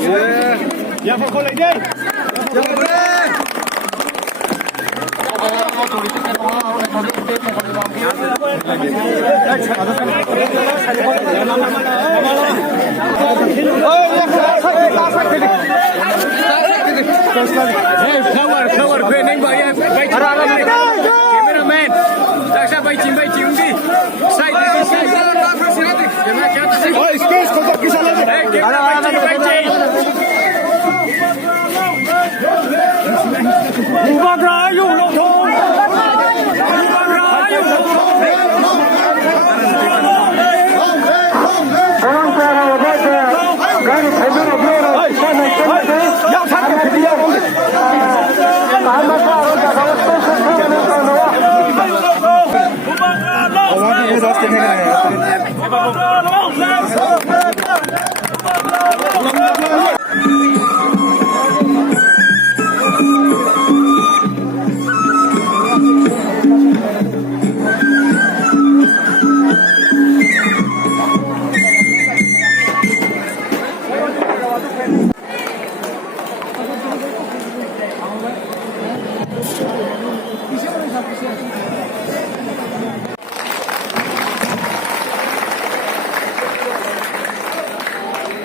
Dạ phải con lại đi. Dạ phải đi. Cover, quên anh bay cameraman. Taksa bay chim đi. Side đi side. Oh, space को तो किसा ले. Bay chim. Uba rayu lo thô.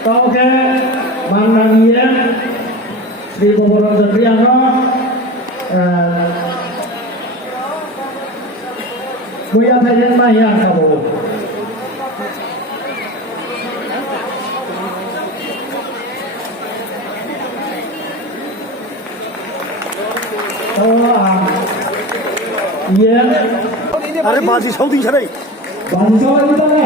Oke, manangnya di beberapa Jatiano, Buya Tajan Mayang kamu. Iya. अरे बाजी सौदी छ रे. बाजी सौदी छ रे.